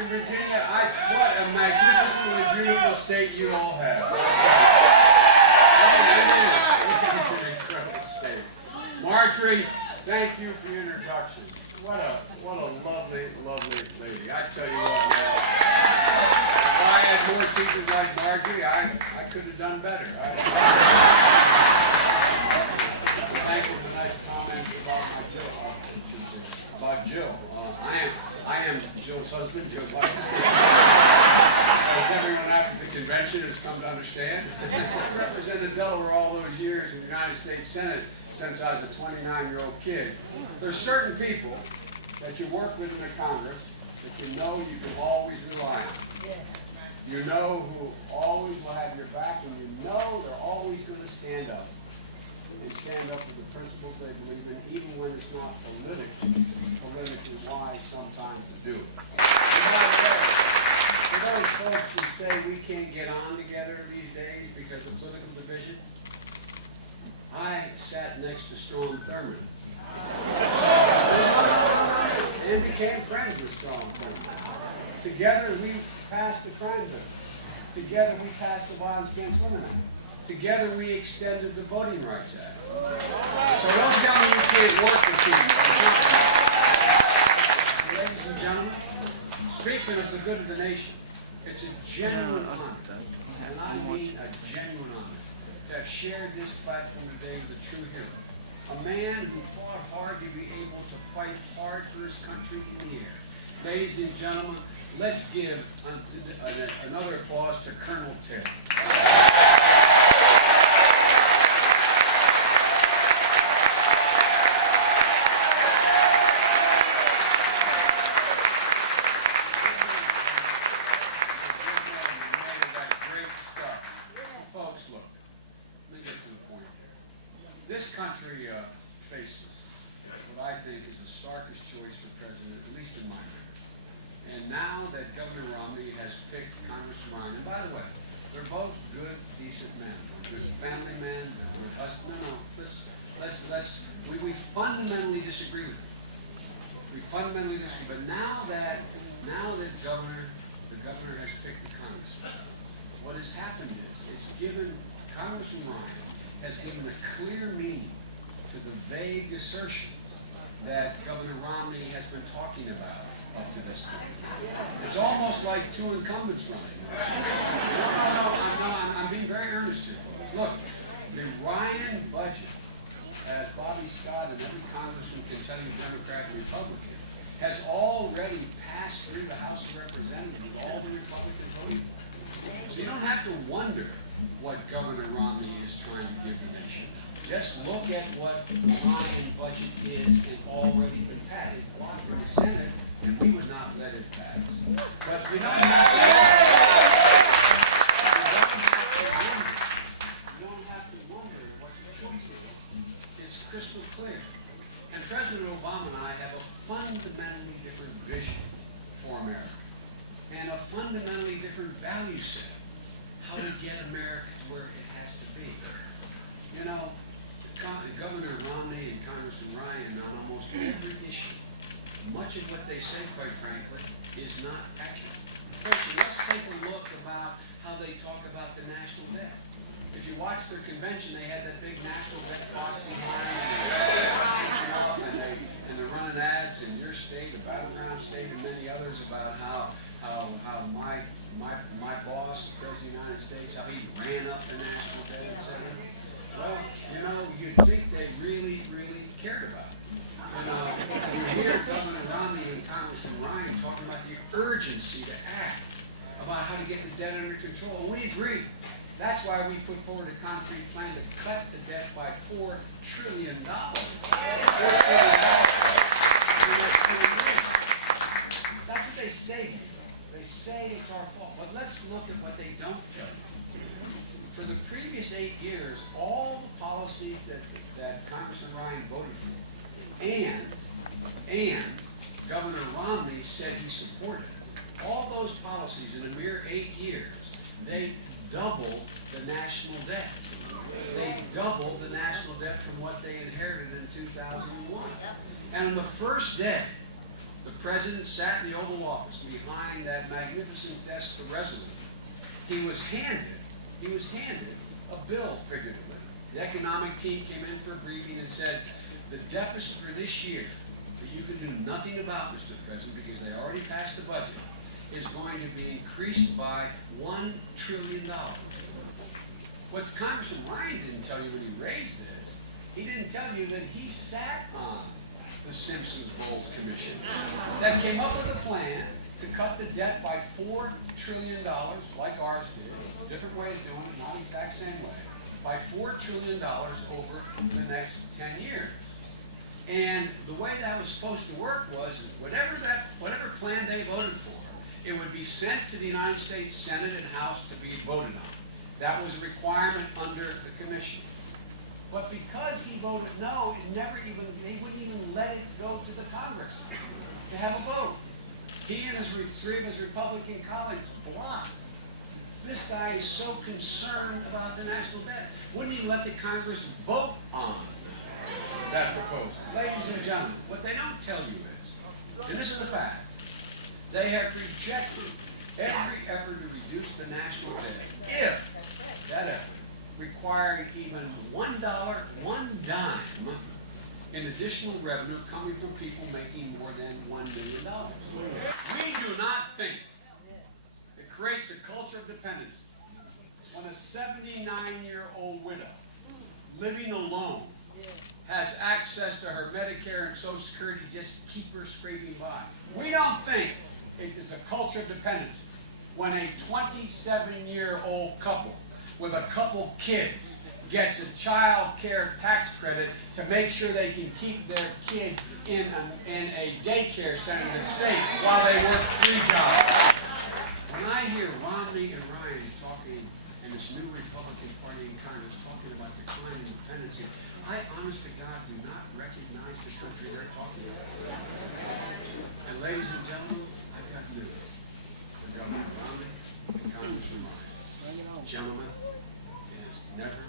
in Virginia. What a magnificently beautiful state you all have. It's an incredible state. Marjorie, thank you for your introduction. What a lovely, lovely lady. I tell you what, man. If I had more teachers like Marjorie, I could have done better. Thank you for the nice comments about my Jill. About Jill. I am Jill's husband, Joe Biden. As everyone after the convention has come to understand. I represented Delaware all those years in the United States Senate since I was a 29-year-old kid. There's certain people that you work with in the Congress that you know you can always rely on. You know who always will have your back, and you know they're always going to stand up. And stand up for the principles they believe in, even when it's not politically wise sometimes to do it. And by the way, for those folks who say we can't get on together these days because of political division, I sat next to Strom Thurmond and became friends with Strom Thurmond. Together we passed the crime bill. Together we passed the Violence Against Women Act. Together we extended the Voting Rights Act. So don't tell me you can't work with people. Ladies and gentlemen, speaking of the good of the nation, it's a genuine honor, and I mean a genuine honor, to have shared this platform today with a true hero. A man who fought hard to be able to fight hard for his country in the air. Ladies and gentlemen, let's give another applause to Colonel Ted. This country faces what I think is the starkest choice for president, at least in my memory. And now that Governor Romney has picked Congressman Ryan, and by the way, they're both good, decent men. They're good family men, they're good husbands. No, we fundamentally disagree with them. We fundamentally disagree. But now that the governor has picked the congressman, what has happened is it's given Congressman Ryan has given a clear meaning to the vague assertions that Governor Romney has been talking about up to this point. It's almost like two incumbents running. I'm being very earnest here, folks. Look, the Ryan budget, as Bobby Scott and every congressman can tell you, Democrat and Republican, has already passed through the House of Representatives with all the Republicans voting for it. So you don't have to wonder what Governor Romney is trying to give the nation. Just look at what the Ryan budget is and already been passed. It blocked in the Senate, and we would not let it pass. But you don't have to wonder what the choices are. It's crystal clear. And President Obama and I have a fundamentally different vision for America and a fundamentally different value set. How to get America to where it has to be. You know, Governor Romney and Congressman Ryan on almost every issue, much of what they say, quite frankly, is not accurate. First, let's take a look about how they talk about the national debt. If you watch their convention, they had that big national debt box behind, and they're running ads in your state, the battleground state, and many others about how my boss, the President of the United States, how he ran up the national debt, etc. Well, you know, you'd think they really, really cared about it. You know, you hear Governor Romney and Congressman Ryan talking about the urgency to act, about how to get the debt under control, and we agree. That's why we put forward a concrete plan to cut the debt by $4 trillion. That's what they say. They say it's our fault. But let's look at what they don't tell you. For the previous 8 years, all the policies that Congressman Ryan voted for, and Governor Romney said he supported, all those policies in a mere 8 years, they doubled the national debt. They doubled the national debt from what they inherited in 2001. And on the first day, the president sat in the Oval Office behind that magnificent desk, the resolute, he was handed a bill, figuratively. The economic team came in for a briefing and said, the deficit for this year, that you can do nothing about, Mr. President, because they already passed the budget, is going to be increased by $1 trillion. What Congressman Ryan didn't tell you when he raised this, he didn't tell you that he sat on the Simpson-Bowles Commission that came up with a plan to cut the debt by $4 trillion, like ours did, different way of doing it, not exact same way, by $4 trillion over the next 10 years. And the way that was supposed to work was whatever plan they voted for, it would be sent to the United States Senate and House to be voted on. That was a requirement under the commission. But because he voted no, they wouldn't even let it go to the Congress to have a vote. He and three of his Republican colleagues blocked. This guy is so concerned about the national debt. Wouldn't even let the Congress vote on that proposal. Ladies and gentlemen, what they don't tell you is, and this is the fact, they have rejected every effort to reduce the national debt, if that effort required even $1, one dime in additional revenue coming from people making more than $1 million. We do not think it creates a culture of dependency when a 79-year-old widow living alone has access to her Medicare and Social Security just to keep her scraping by. We don't think it is a culture of dependency when a 27-year-old couple with a couple kids gets a child care tax credit to make sure they can keep their kid in a daycare center that's safe while they work 3 jobs. When I hear Romney and Ryan talking, and this new Republican Party in Congress talking about declining dependency, I, honest to God, do not recognize the country they're talking about. And ladies and gentlemen, I've got news for Governor Romney and Congressman Ryan. Gentlemen, it has never